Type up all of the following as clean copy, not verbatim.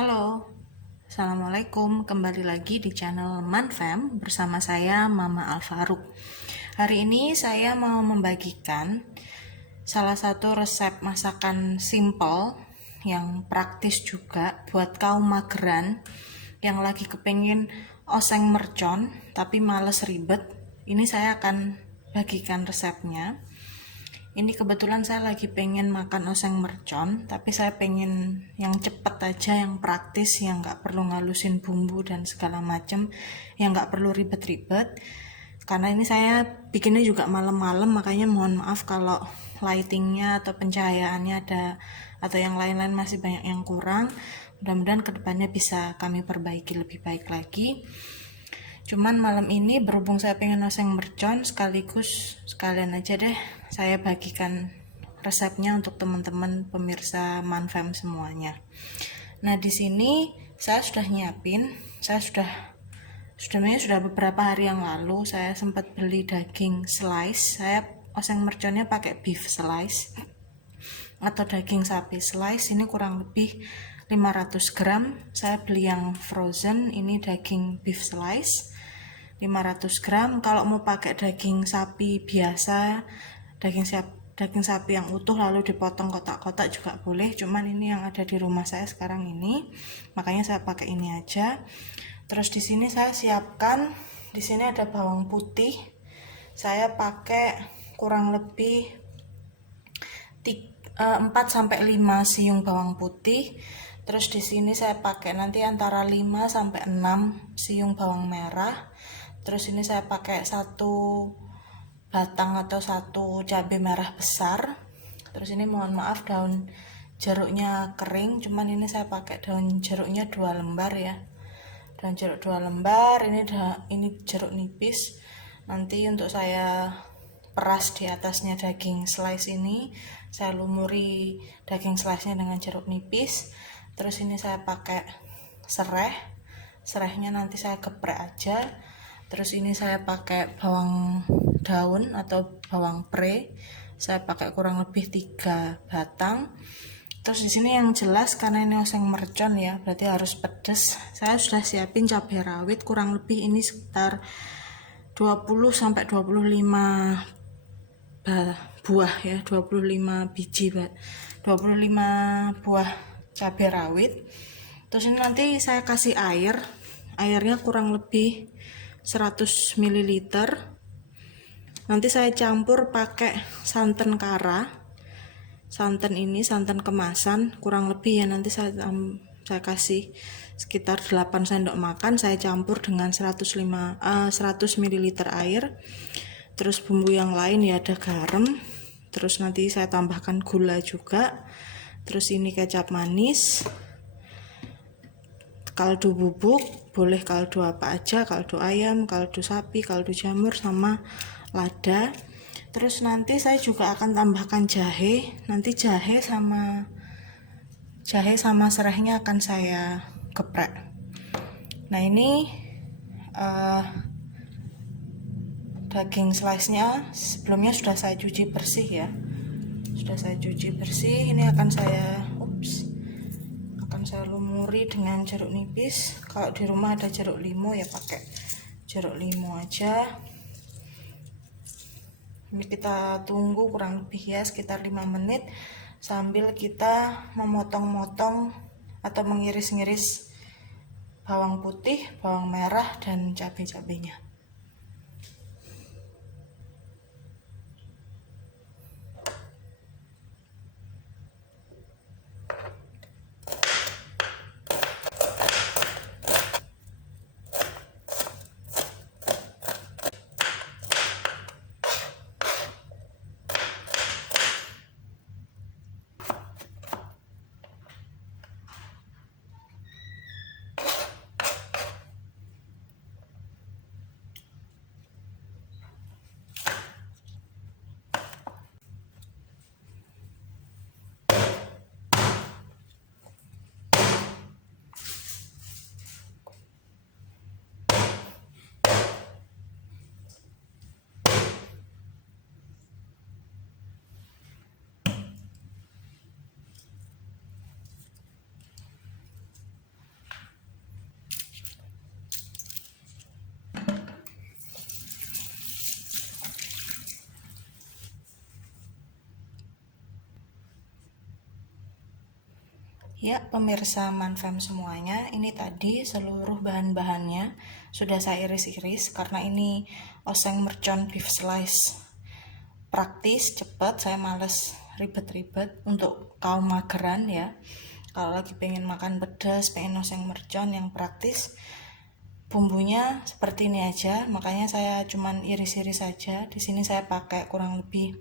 Halo, Assalamualaikum. Kembali lagi di channel Manfam bersama saya Mama Alfaruk. Hari ini saya mau membagikan salah satu resep masakan simple yang praktis juga buat kaum mageran yang lagi kepengen oseng mercon tapi males ribet. Ini saya akan bagikan resepnya. Ini kebetulan saya lagi pengen makan oseng mercon, tapi saya pengen yang cepet aja, yang praktis, yang nggak perlu ngalusin bumbu dan segala macem, yang nggak perlu ribet-ribet. Karena ini saya bikinnya juga malam-malam, makanya mohon maaf kalau lightingnya atau pencahayaannya ada atau yang lain-lain masih banyak yang kurang. Mudah-mudahan kedepannya bisa kami perbaiki lebih baik lagi. Cuman malam ini berhubung saya pengen oseng mercon, sekalian aja deh saya bagikan resepnya untuk teman-teman pemirsa Manfam semuanya. Nah, di sini saya sudah nyiapin, sudah beberapa hari yang lalu saya sempat beli daging slice. Saya oseng merconnya pakai beef slice atau daging sapi slice. Ini kurang lebih 500 gram. Saya beli yang frozen, ini daging beef slice 500 gram. Kalau mau pakai daging sapi biasa, daging sapi yang utuh lalu dipotong kotak-kotak juga boleh. Cuman ini yang ada di rumah saya sekarang ini, makanya saya pakai ini aja. Terus di sini saya siapkan, di sini ada bawang putih. Saya pakai kurang lebih 4 sampai 5 siung bawang putih. Terus di sini saya pakai nanti antara 5 sampai 6 siung bawang merah. Terus ini saya pakai 1 batang atau 1 cabai merah besar. Terus ini mohon maaf daun jeruknya kering, cuman ini saya pakai daun jeruknya 2 lembar ya. Daun jeruk 2 lembar, ini jeruk nipis. Nanti untuk saya peras di atasnya daging slice ini, saya lumuri daging slice-nya dengan jeruk nipis. Terus ini saya pakai serehnya nanti saya geprek aja. Terus ini saya pakai bawang daun atau bawang pre, saya pakai kurang lebih 3 batang. Terus di sini yang jelas karena ini oseng mercon ya, berarti harus pedes. Saya sudah siapin cabai rawit kurang lebih ini sekitar 20 sampai 25 buah ya, 25 biji, 25 buah cabai rawit. Terus ini nanti saya kasih airnya kurang lebih 100 ml. Nanti saya campur pakai santan kara. Santan ini santan kemasan kurang lebih ya, nanti saya kasih sekitar 8 sendok makan, saya campur dengan 100 ml air. Terus bumbu yang lain ya ada garam, terus nanti saya tambahkan gula juga. Terus ini kecap manis, kaldu bubuk, boleh kaldu apa aja, kaldu ayam, kaldu sapi, kaldu jamur, sama lada. Terus nanti saya juga akan tambahkan jahe. Nanti jahe sama serehnya akan saya geprek. Nah, ini daging slice-nya sebelumnya sudah saya cuci bersih ya. Ini akan saya lumuri dengan jeruk nipis. Kalau di rumah ada jeruk limau ya pakai jeruk limau aja. Ini kita tunggu kurang lebih ya sekitar 5 menit sambil kita memotong-motong atau mengiris-ngiris bawang putih, bawang merah, dan cabai-cabainya. Ya, pemirsa Manfam semuanya, ini tadi seluruh bahan-bahannya sudah saya iris-iris karena ini oseng mercon beef slice. Praktis, cepat, saya males ribet-ribet untuk kaum mageran ya. Kalau lagi pengen makan pedas, pengen oseng mercon yang praktis, bumbunya seperti ini aja, makanya saya cuman iris-iris saja. Di sini saya pakai kurang lebih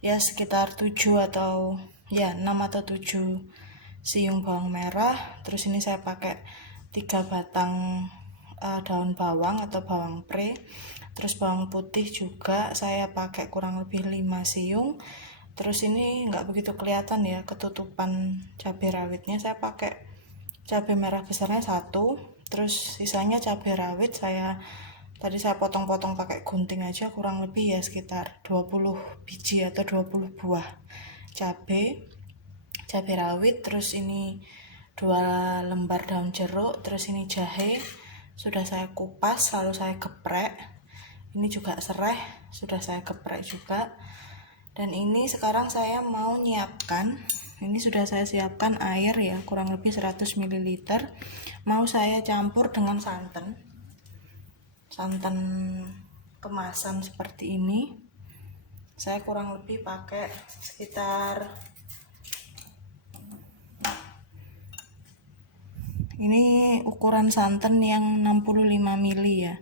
ya sekitar 7 atau ya 6 atau 7 siung bawang merah. Terus ini saya pakai 3 batang daun bawang atau bawang pre. Terus bawang putih juga saya pakai kurang lebih 5 siung. Terus ini nggak begitu kelihatan ya ketutupan cabai rawitnya, saya pakai cabai merah besarnya 1. Terus sisanya cabai rawit tadi saya potong-potong pakai gunting aja, kurang lebih ya sekitar 20 biji atau 20 buah cabai rawit. Terus ini 2 lembar daun jeruk. Terus ini jahe sudah saya kupas lalu saya geprek. Ini juga serai sudah saya geprek juga. Dan ini sekarang saya mau nyiapkan, ini sudah saya siapkan air ya kurang lebih 100 ml. Mau saya campur dengan santan kemasan seperti ini. Saya kurang lebih pakai sekitar, ini ukuran santan yang 65 ml ya.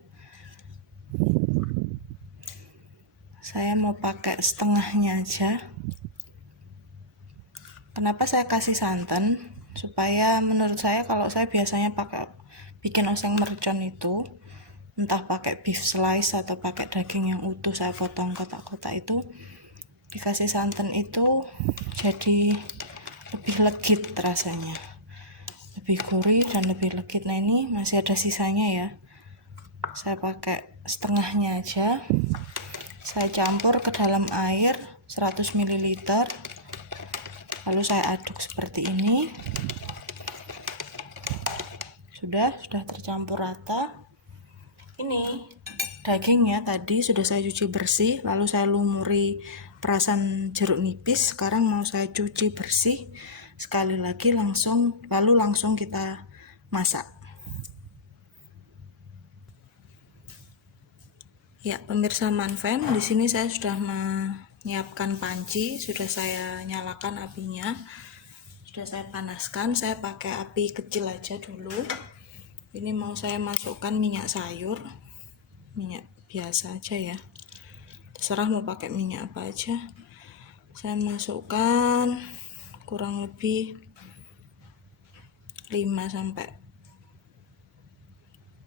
Saya mau pakai setengahnya aja. Kenapa saya kasih santan? Supaya menurut saya kalau saya biasanya bikin oseng mercon itu, entah pakai beef slice atau pakai daging yang utuh saya potong kotak-kotak, itu dikasih santan itu jadi lebih legit rasanya, lebih gurih dan lebih legit. Nah ini masih ada sisanya ya, saya pakai setengahnya aja. Saya campur ke dalam air 100 ml, lalu saya aduk seperti ini. Sudah tercampur rata. Ini dagingnya tadi sudah saya cuci bersih, lalu saya lumuri perasan jeruk nipis. Sekarang mau saya cuci bersih sekali lagi lalu langsung kita masak. Ya, pemirsa Manfam, di sini saya sudah menyiapkan panci, sudah saya nyalakan apinya. Sudah saya panaskan, saya pakai api kecil aja dulu. Ini mau saya masukkan minyak sayur, minyak biasa aja ya, terserah mau pakai minyak apa aja. Saya masukkan kurang lebih 5 sampai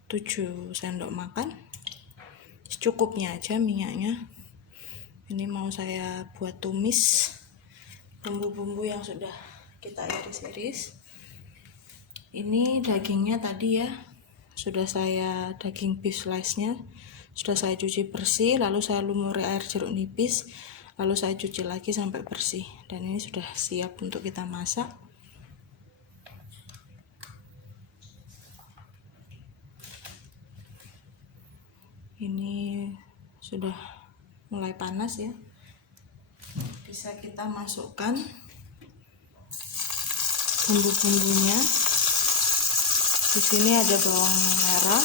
7 sendok makan, secukupnya aja minyaknya. Ini mau saya buat tumis bumbu-bumbu yang sudah kita iris-iris. Ini dagingnya tadi ya, daging beef slice-nya sudah saya cuci bersih, lalu saya lumuri air jeruk nipis, lalu saya cuci lagi sampai bersih. Dan ini sudah siap untuk kita masak. Ini sudah mulai panas ya, bisa kita masukkan bumbu-bumbunya. Di sini ada bawang merah,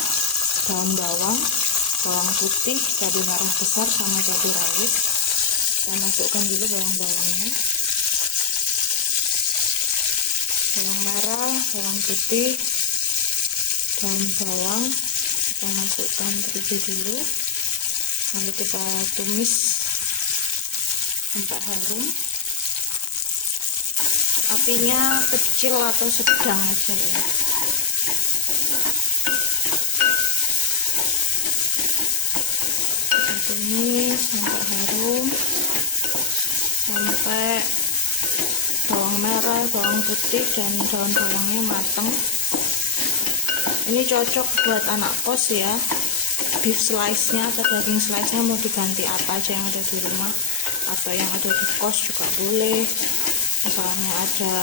daun bawang, bawang putih, cabai merah besar sama cabai rawit. Saya masukkan dulu bawang-bawangnya. Bawang merah, bawang putih, daun bawang kita masukkan terlebih dulu, lalu kita tumis sampai harum. Apinya kecil atau sedang aja ya. Kita tumis sampai harum, sampai bawang merah, bawang putih, dan daun bawangnya matang. Ini cocok buat anak kos ya. Beef slice-nya atau daging slice-nya mau diganti apa aja yang ada di rumah atau yang ada di kos juga boleh. Misalnya ada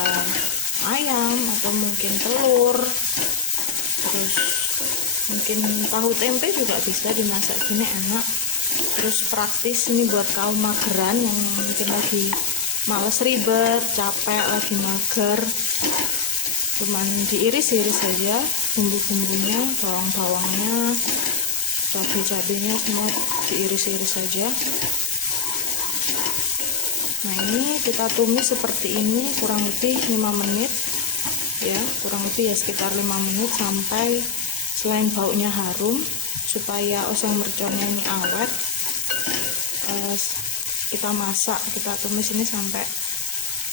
ayam atau mungkin telur, terus mungkin tahu tempe juga bisa dimasak gini, enak. Terus praktis, ini buat kaum mageran yang mungkin lagi males ribet, capek, lagi mager. cuman diiris-iris saja bumbu-bumbunya, bawang-bawangnya, cabai-cabainya semua diiris-iris saja. Nah, ini kita tumis seperti ini kurang lebih 5 menit ya, kurang lebih ya sekitar 5 menit sampai selain baunya harum, supaya oseng merconnya ini awet. Kita masak, kita tumis ini sampai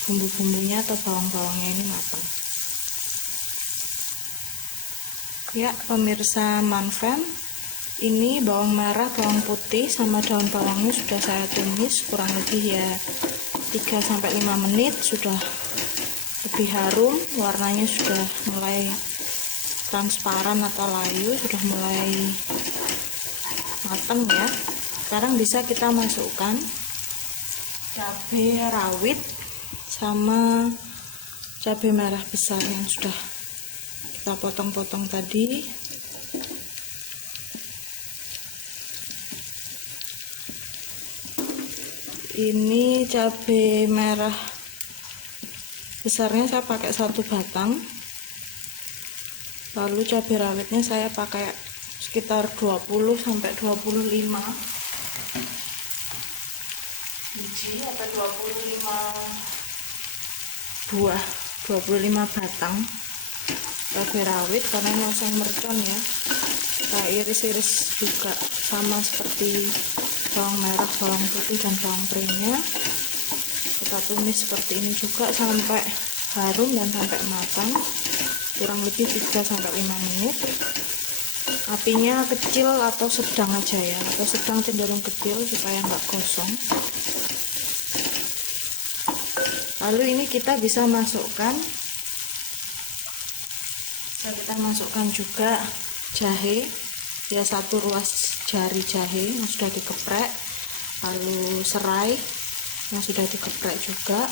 bumbu-bumbunya atau bawang-bawangnya ini matang. Ya, pemirsa Manfam, ini bawang merah, bawang putih sama daun bawangnya sudah saya tumis kurang lebih ya 3-5 menit, sudah lebih harum, warnanya sudah mulai transparan atau layu, sudah mulai matang ya. Sekarang bisa kita masukkan cabai rawit sama cabai merah besar yang sudah kita potong-potong tadi. Ini cabai merah besarnya saya pakai 1 batang, lalu cabai rawitnya saya pakai sekitar 20-25 biji atau 25 batang cabai rawit, karena ini oseng mercon ya. Kita iris-iris juga sama seperti bawang merah, bawang putih dan bawang prenya. Kita tumis seperti ini juga sampai harum dan sampai matang, kurang lebih 3-5 menit. Apinya kecil atau sedang aja ya, atau sedang cenderung kecil supaya nggak gosong. Lalu ini kita bisa masukkan juga jahe ya, 1 ruas jari jahe yang sudah dikeprek, lalu serai yang sudah dikeprek juga,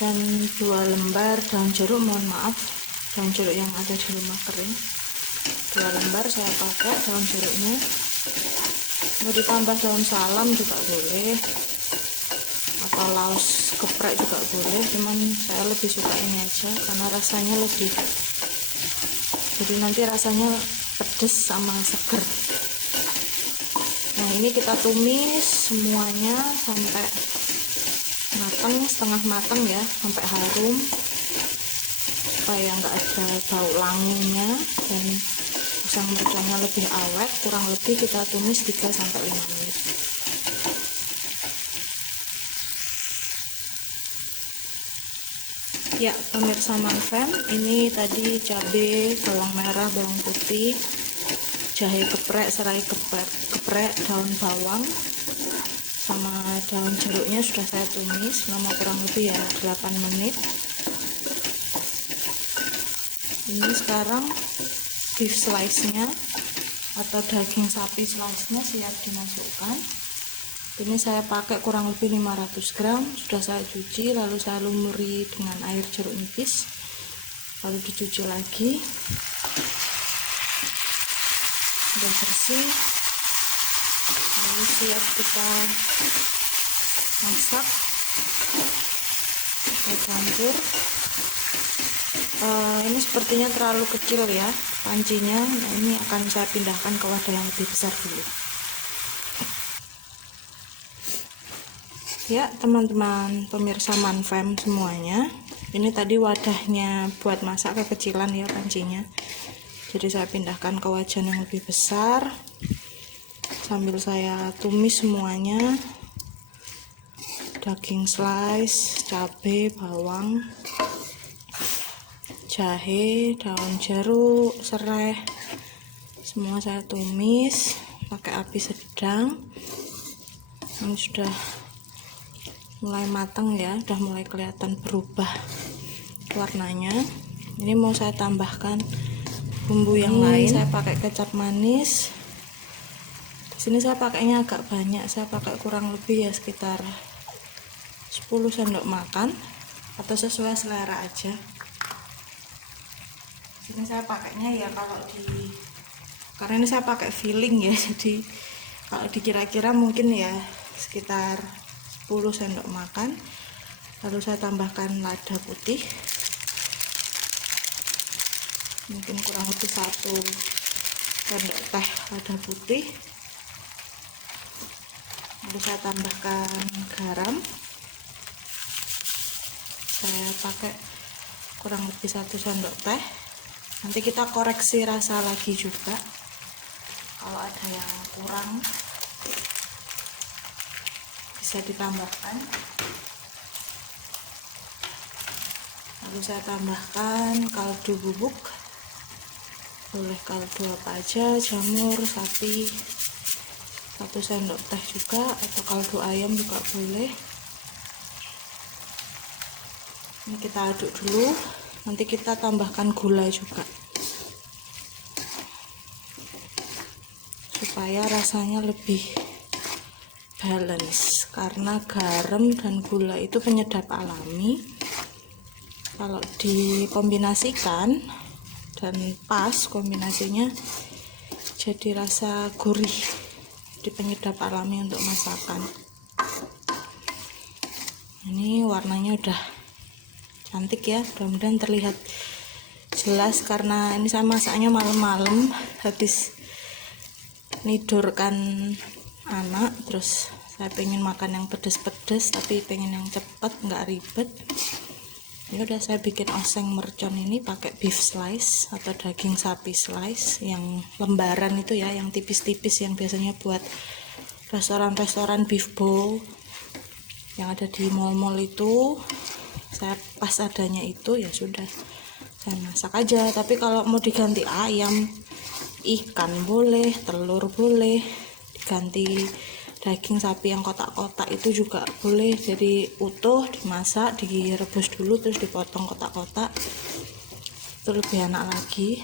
dan 2 lembar daun jeruk, mohon maaf daun jeruk yang ada di rumah kering, 2 lembar saya pakai daun jeruknya. Mau ditambah daun salam juga boleh, atau laos geprek juga boleh, cuman saya lebih suka ini aja karena rasanya lebih, jadi nanti rasanya pedes sama seger. Nah, ini kita tumis semuanya sampai matang, setengah matang ya, sampai harum, supaya nggak ada bau langunya dan oseng merconnya lebih awet. Kurang lebih kita tumis 3-5 menit. Ya, pemirsa Manfam, ini tadi cabai, bawang merah, bawang putih, jahe geprek, serai geprek, daun bawang sama daun jeruknya sudah saya tumis selama kurang lebih ya 8 menit. Ini sekarang beef slice-nya atau daging sapi slice-nya siap dimasukkan. Ini saya pakai kurang lebih 500 gram, sudah saya cuci, lalu saya lumuri dengan air jeruk nipis, lalu dicuci lagi, sudah bersih, lalu siap kita masak. Kita campur. Ini sepertinya terlalu kecil ya pancinya. Nah, ini akan saya pindahkan ke wadah yang lebih besar dulu. Ya, teman-teman pemirsa Manfam semuanya, ini tadi wadahnya buat masak kekecilan ya pancinya, jadi saya pindahkan ke wajan yang lebih besar sambil saya tumis semuanya, daging slice, cabai, bawang, jahe, daun jeruk, serai, semua saya tumis pakai api sedang. Ini sudah mulai matang ya, udah mulai kelihatan berubah warnanya. Ini mau saya tambahkan bumbu yang lain. Saya pakai kecap manis. Di sini saya pakainya agak banyak, saya pakai kurang lebih ya sekitar 10 sendok makan atau sesuai selera aja. Di sini saya pakainya ya karena ini saya pakai filling ya, jadi kalau dikira-kira mungkin ya sekitar 10 sendok makan. Lalu saya tambahkan lada putih mungkin kurang lebih 1 sendok teh lada putih. Lalu saya tambahkan garam, saya pakai kurang lebih 1 sendok teh. Nanti kita koreksi rasa lagi juga kalau ada yang kurang bisa ditambahkan. Lalu saya tambahkan kaldu bubuk, boleh kaldu apa aja, jamur sapi 1 sendok teh juga, atau kaldu ayam juga boleh. Ini kita aduk dulu, nanti kita tambahkan gula juga supaya rasanya lebih balance, karena garam dan gula itu penyedap alami. Kalau dikombinasikan dan pas kombinasinya, jadi rasa gurih, di penyedap alami untuk masakan. Ini warnanya udah cantik ya, mudah-mudahan terlihat jelas, karena ini saya masaknya malam-malam habis nidurkan anak, terus saya pengen makan yang pedes-pedes tapi pengen yang cepet, nggak ribet. Ya udah, saya bikin oseng mercon ini pakai beef slice atau daging sapi slice yang lembaran itu ya, yang tipis-tipis, yang biasanya buat restoran-restoran beef bowl yang ada di mall-mall itu. Saya pas adanya itu, ya sudah saya masak aja. Tapi kalau mau diganti ayam, ikan boleh, telur boleh, diganti daging sapi yang kotak-kotak itu juga boleh, jadi utuh dimasak, direbus dulu terus dipotong kotak-kotak, itu lebih enak lagi.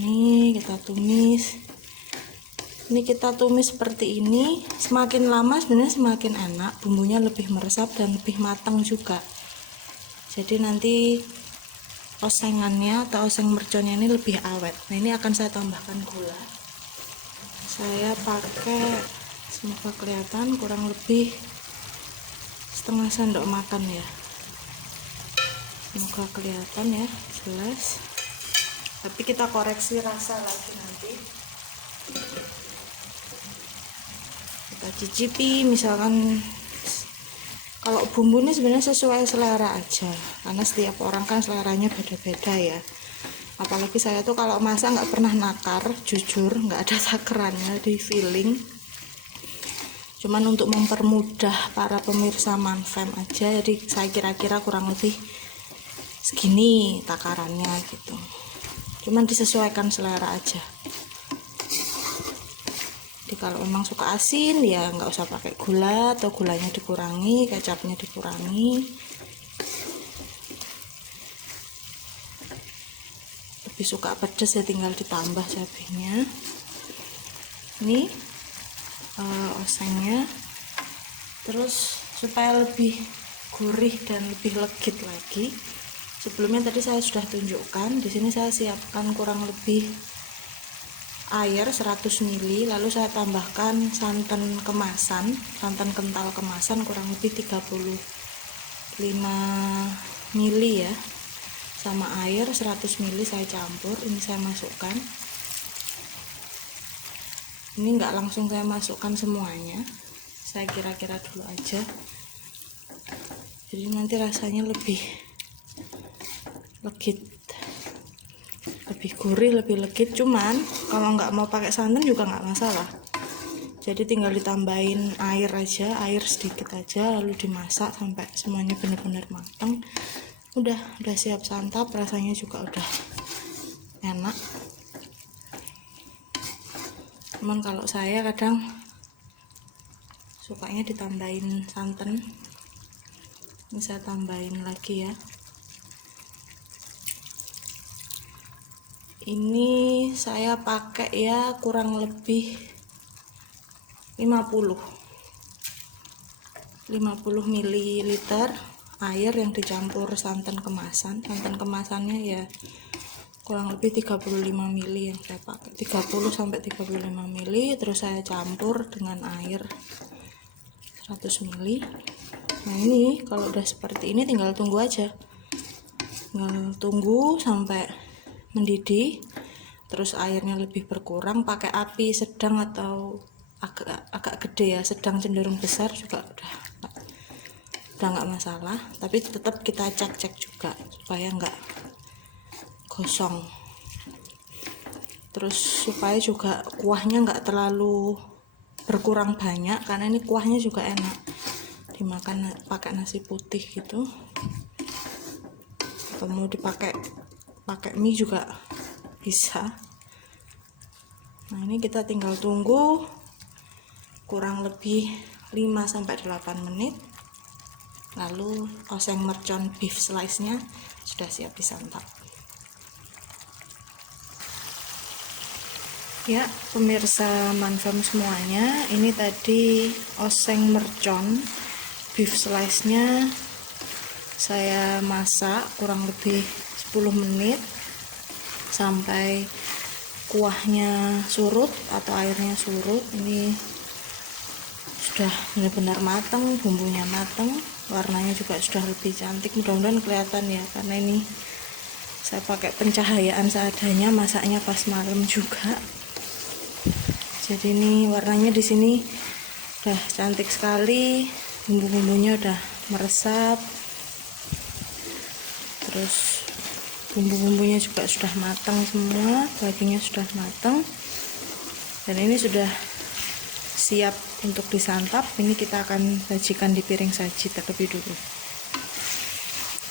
Ini kita tumis. Ini kita tumis seperti ini, semakin lama sebenarnya semakin enak, bumbunya lebih meresap dan lebih matang juga. Jadi nanti osengannya atau oseng merconnya ini lebih awet. Nah, ini akan saya tambahkan gula. Saya pakai, semoga kelihatan, kurang lebih setengah sendok makan ya. Semoga kelihatan ya, jelas. Tapi kita koreksi rasa lagi nanti. Kita cicipi, misalkan kalau bumbu ini sebenarnya sesuai selera aja, karena setiap orang kan seleranya beda-beda ya. Apalagi saya tuh kalau masak nggak pernah nakar, jujur nggak ada takarannya di feeling. Cuman untuk mempermudah para pemirsa Manfam aja, jadi saya kira-kira kurang lebih segini takarannya gitu. Cuman disesuaikan selera aja. Jadi kalau memang suka asin ya nggak usah pakai gula, atau gulanya dikurangi, kecapnya dikurangi. Lebih suka pedas ya tinggal ditambah cabenya. Ini osengnya. Terus supaya lebih gurih dan lebih legit lagi, sebelumnya tadi saya sudah tunjukkan, di sini saya siapkan kurang lebih air 100 ml, lalu saya tambahkan santan kemasan, santan kental kemasan kurang lebih 35 ml ya, sama air 100 ml saya campur. Ini saya masukkan. Ini enggak langsung saya masukkan semuanya, saya kira-kira dulu aja, jadi nanti rasanya lebih legit, lebih gurih, lebih legit. Cuman kalau nggak mau pakai santan juga nggak masalah, jadi tinggal ditambahin air aja, air sedikit aja, lalu dimasak sampai semuanya benar-benar matang. Udah siap santap, rasanya juga udah enak. Cuman kalau saya kadang sukanya ditambahin santan. Ini saya tambahin lagi ya. Ini saya pakai ya kurang lebih 50 ml air yang dicampur santan kemasan. Santan kemasannya ya kurang lebih 35 ml yang saya pakai, 30 sampai 35 ml. Terus saya campur dengan air 100 ml. Nah, ini kalau udah seperti ini tinggal tunggu aja. Tinggal tunggu sampai mendidih, terus airnya lebih berkurang, pakai api sedang atau agak gede ya, sedang cenderung besar juga udah nggak masalah, tapi tetap kita cek juga supaya nggak gosong, terus supaya juga kuahnya nggak terlalu berkurang banyak, karena ini kuahnya juga enak dimakan pakai nasi putih gitu, atau mau dipakai mie juga bisa. Nah, ini kita tinggal tunggu kurang lebih 5-8 menit, lalu oseng mercon beef slice nya sudah siap disantap. Ya, pemirsa Manfam semuanya, ini tadi oseng mercon beef slice nya saya masak kurang lebih 10 menit sampai kuahnya surut atau airnya surut. Ini sudah benar-benar matang, bumbunya matang, warnanya juga sudah lebih cantik, mudah-mudahan kelihatan ya, karena ini saya pakai pencahayaan seadanya, masaknya pas malam juga. Jadi ini warnanya di sini udah cantik sekali, bumbu-bumbunya udah meresap, terus bumbu-bumbunya juga sudah matang semua, dagingnya sudah matang, dan ini sudah siap untuk disantap. Ini kita akan sajikan di piring saji terlebih dulu.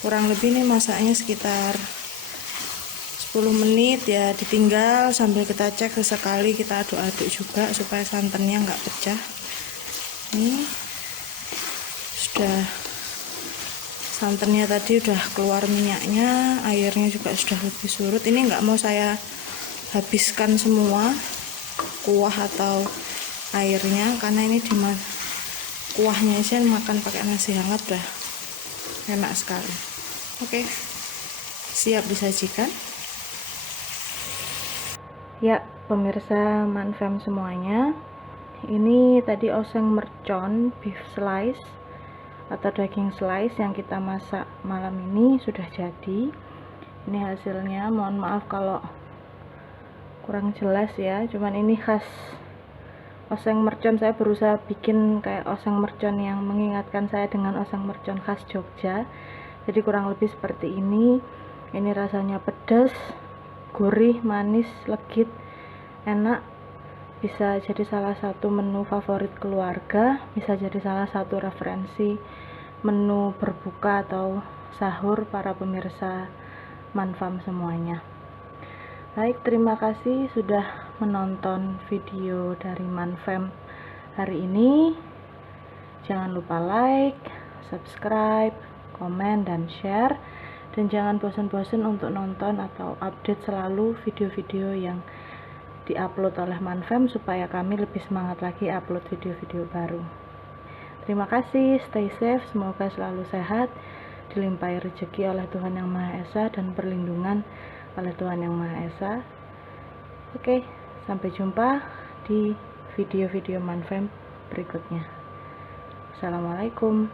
Kurang lebih nih masaknya sekitar 10 menit ya, ditinggal sambil kita cek sesekali, kita aduk-aduk juga supaya santannya nggak pecah. Ini sudah, santannya tadi udah keluar minyaknya, airnya juga sudah lebih surut. Ini nggak mau saya habiskan semua kuah atau airnya, karena ini kuahnya sih makan pakai nasi hangat udah enak sekali. Oke, siap disajikan. Ya, pemirsa Manfam semuanya, ini tadi oseng mercon beef slice atau daging slice yang kita masak malam ini sudah jadi. Ini hasilnya, mohon maaf kalau kurang jelas ya, cuman ini khas oseng mercon. Saya berusaha bikin kayak oseng mercon yang mengingatkan saya dengan oseng mercon khas Jogja, jadi kurang lebih seperti ini. Ini rasanya pedas, gurih, manis, legit, enak. Bisa jadi salah satu menu favorit keluarga, bisa jadi salah satu referensi menu berbuka atau sahur para pemirsa Manfam semuanya. Baik, terima kasih sudah menonton video dari Manfam hari ini. Jangan lupa like, subscribe, komen, dan share. Dan jangan bosan-bosan untuk nonton atau update selalu video-video yang diupload oleh Manfam, supaya kami lebih semangat lagi upload video-video baru. Terima kasih, stay safe, semoga selalu sehat, dilimpahi rezeki oleh Tuhan Yang Maha Esa, dan perlindungan oleh Tuhan Yang Maha Esa. Oke, sampai jumpa di video-video Manfam berikutnya. Assalamualaikum.